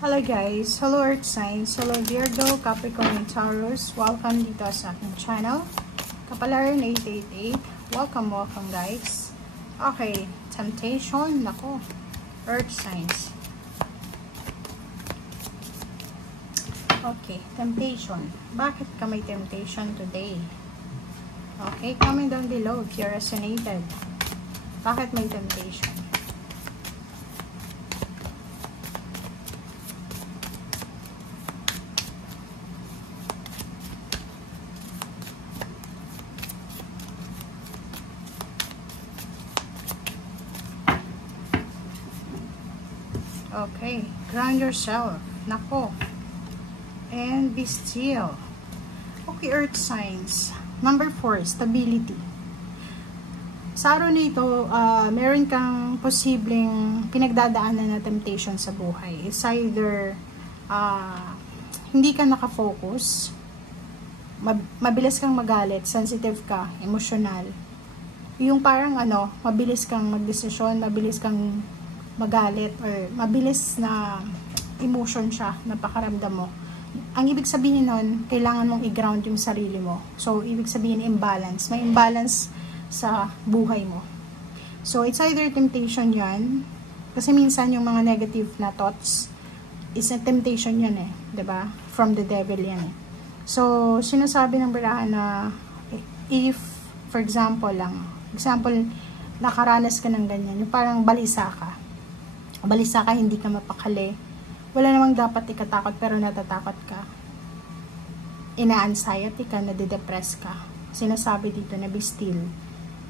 Hello guys, hello Earth Signs, hello Virgo, Capricorn, and Taurus. Welcome dito sa aking channel. Kapalaran 888. Welcome guys. Okay, temptation, nako. Earth Signs. Okay, temptation. Bakit ka may temptation today? Okay, comment down below if you resonated. Bakit may temptation? Okay, ground yourself. Nako. And be still. Okay, Earth Signs. Number 4, stability. Sa araw nito, meron kang posibleng pinagdadaanan na temptation sa buhay. It's either hindi ka nakafocus, mabilis kang magalit, sensitive ka, emotional. Yung parang mabilis kang magdesisyon, mabilis kang magalit, or mabilis na emotion siya, napakaramdam mo. Ang ibig sabihin nun, kailangan mong i-ground yung sarili mo. So, ibig sabihin imbalance. May imbalance sa buhay mo. So, it's either temptation yan, kasi minsan yung mga negative na thoughts is a temptation yan eh. 'Di ba? From the devil yan eh. So, sinasabi ng barahan na if, for example, nakaranas ka ng ganyan, yung parang balisa ka, hindi ka mapakali, wala namang dapat ikatakot pero natatakot ka, ina-anxiety ka, nade-depress ka. Sinasabi dito na be still.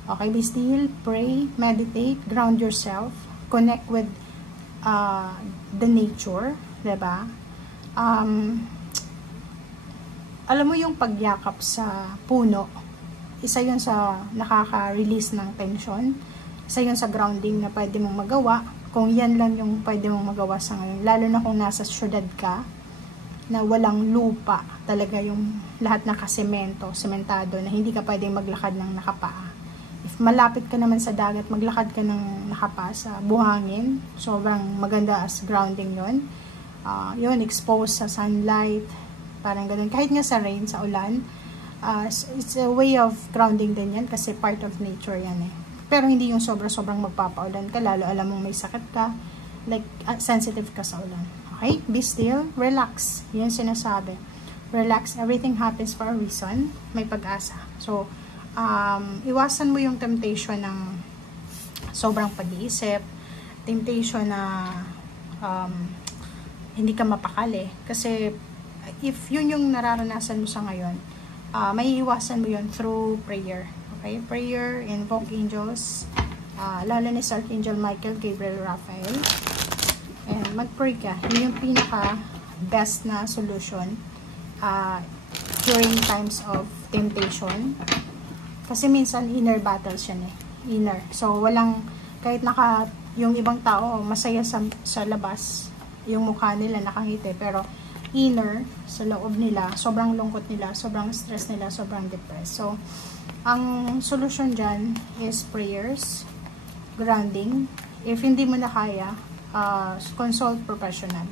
Okay, be still, pray, meditate, ground yourself, connect with the nature, diba? Alam mo yung pagyakap sa puno, isa yun sa nakaka-release ng tension, isa yun sa grounding na pwede mong magawa. Kung yan lang yung pwede mong magawa sa ngayon, lalo na kung nasa syudad ka, na walang lupa, talaga yung lahat sementado, na hindi ka pwedeng maglakad ng nakapaa. If malapit ka naman sa dagat, maglakad ka ng nakapaa sa buhangin, sobrang maganda as grounding yun. Yun, exposed sa sunlight, parang ganun. Kahit nga sa rain, sa ulan, it's a way of grounding din yan, kasi part of nature yan eh. Pero hindi yung sobrang magpapaulan ka, lalo alam mong may sakit ka, like sensitive ka sa ulan. Okay? Be still, relax. Yan sinasabi. Relax, everything happens for a reason. May pag-asa. So, iwasan mo yung temptation ng sobrang pag-iisip, temptation na hindi ka mapakali. Kasi, if yun yung nararanasan mo sa ngayon, may iwasan mo yun through prayer. Okay, prayer, invoke angels, lalo ni Archangel Michael, Gabriel, Raphael, and mag-pray ka. Yun yung pinaka best na solution during times of temptation, kasi minsan inner battles yan eh, inner. So walang, kahit yung ibang tao masaya sa labas, yung mukha nila nakangiti, pero inner, sa loob nila, sobrang lungkot nila, sobrang stress nila, sobrang depressed. So ang solution dyan is prayers, grounding. If hindi mo na kaya, consult professional.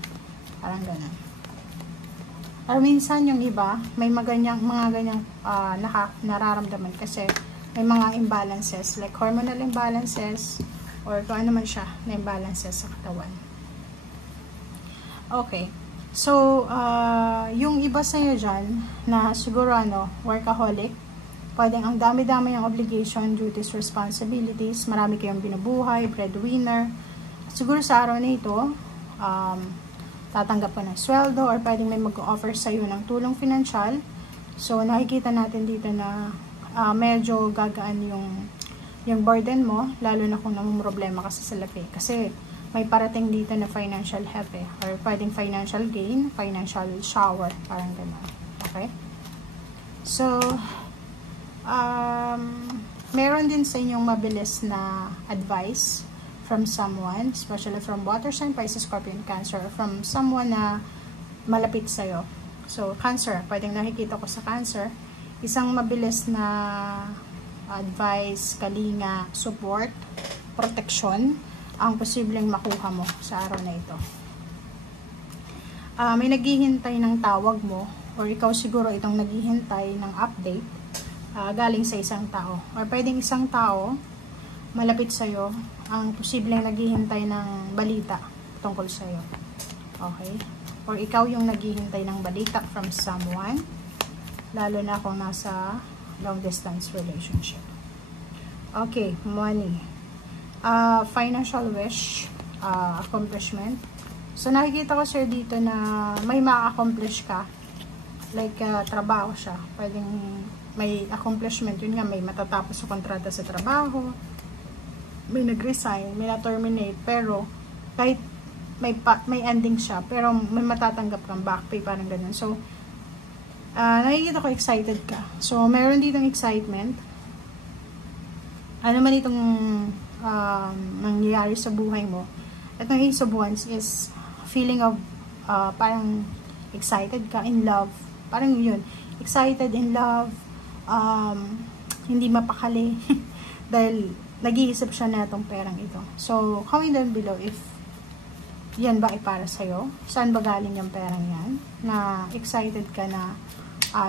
Parang ganun. Or minsan yung iba, may mga ganyang nararamdaman kasi may mga imbalances, like hormonal imbalances, or kung ano man siya na imbalances sa katawan. Okay. So, yung iba sa'yo dyan, na siguro workaholic, pwedeng ang dami-dami ng obligation, duties, responsibilities, marami kayong binubuhay, breadwinner. Siguro sa araw na ito, tatanggap ka ng sweldo, or pwedeng may mag-offer sa'yo ng tulong financial. So, nakikita natin dito na medyo gagaan yung burden mo, lalo na kung namumroblema ka sa salapi. Kasi may parating dito na financial help eh, or pwedeng financial gain, financial shower, parang gano'n. Okay? So, meron din sa inyong mabilis na advice from someone, especially from water sign, Pisces, Scorpion, Cancer, from someone na malapit sa'yo. So, Cancer, pwedeng nakikita ko sa Cancer, isang mabilis na advice, kalinga, support, protection, ang posibleng makuha mo sa araw na ito. may naghihintay ng tawag mo, or ikaw siguro itong naghihintay ng update galing sa isang tao. Or pwedeng isang tao malapit sa'yo ang posibleng naghihintay ng balita tungkol sa'yo. Okay? Or ikaw yung naghihintay ng balita from someone, lalo na kung nasa long distance relationship. Okay, money. Financial wish, accomplishment. So, nakikita ko sir dito na may ma-accomplish ka. Like, trabaho siya. Pwedeng may accomplishment. Yun nga, may matatapos sa kontrata sa trabaho. May nag-resign, may na-terminate. Pero, kahit may ending siya, pero may matatanggap kang back pay, parang ganun. So, nakikita ko excited ka. So, meron ditong excitement. Ano man itong nangyayari sa buhay mo. Itong Ace of Wands is feeling of parang excited ka, in love. Parang yun. Excited, in love, hindi mapakali. Dahil nag-iisip siya na itong perang ito. So, comment down below if yan ba ay para sa'yo. Saan ba galing yung perang yan? Na excited ka na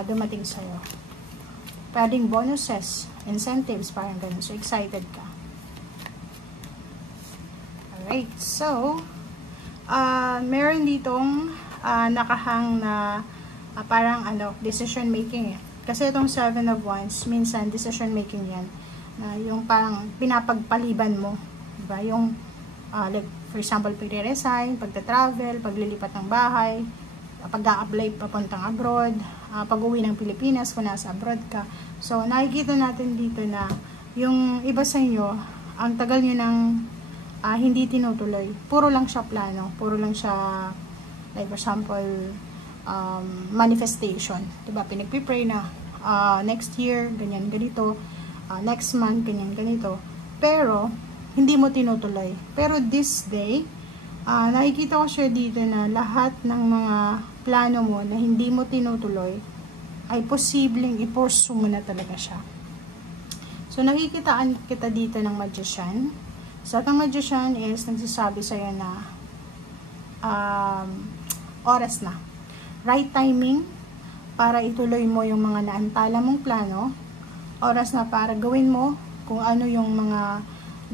dumating sa'yo. Pwedeng bonuses, incentives, parang ganun. So, excited ka. Alright, so, meron ditong nakahang na parang decision making eh. Kasi itong 7 of Wands, minsan decision making yan. Na yung parang pinapagpaliban mo. Diba? Yung, like, for example, pagre-resign, pagta-travel, paglilipat ng bahay, pag-a-apply papuntang abroad, pag-uwi ng Pilipinas kung nasa abroad ka. So, nakikita natin dito na yung iba sa inyo, ang tagal nyo ng hindi tinutuloy. Puro lang siya plano. Puro lang siya, like for example, manifestation. Diba? Pinagpipray na next year, ganyan, ganito. Next month, ganyan, ganito. Pero, hindi mo tinutuloy. Pero this day, nakikita ko siya dito na lahat ng mga plano mo na hindi mo tinutuloy ay posibleng i-pursue mo na talaga siya. So, nakikitaan kita dito ng magician. So, ang magician is nagsasabi sa'yo na oras na. Right timing para ituloy mo yung mga naantala mong plano. Oras na para gawin mo kung ano yung mga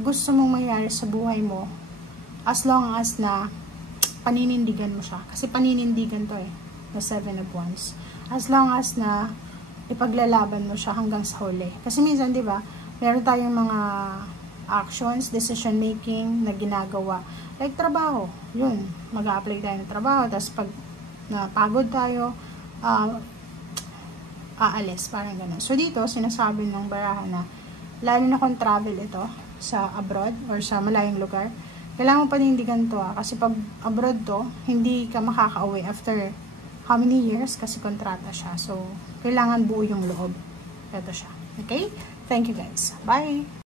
gusto mong mangyari sa buhay mo. As long as na paninindigan mo siya. Kasi paninindigan to eh. The 7 of Wands. As long as na ipaglalaban mo siya hanggang sa huli. Kasi minsan, di ba, meron tayong mga actions, decision making na ginagawa. Like trabaho. Yun. Mag-a-apply tayo ng trabaho. Tapos pag napagod tayo, aalis. Parang ganun. So dito, sinasabi ng barahan na lalo na kung travel ito sa abroad or sa malayong lugar, kailangan mo panindigan to kasi pag abroad to, hindi ka makaka-uwi after how many years kasi kontrata siya. So, kailangan buo yung loob. Ito siya. Okay? Thank you guys. Bye!